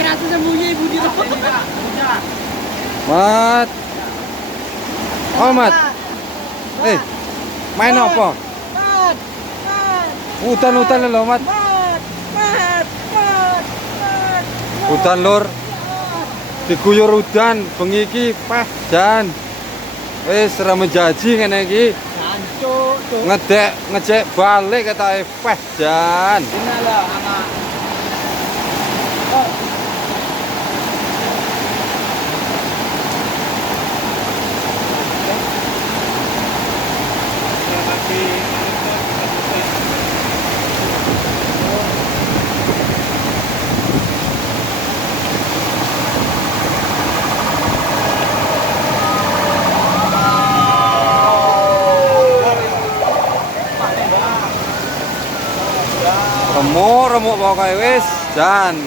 pirata sembunyi ibu di Mat. Oh, Mat. Main apa? Mat. Hutan-hutan lho, Mat. Mat. Hutan lur. Diguyur udan bengi iki peh jan. Wis ora menjanji ngene iki. Jancuk, cuk. Ngecek balik kata peh jan. Inilah anak. Remuk pokoke wis jan.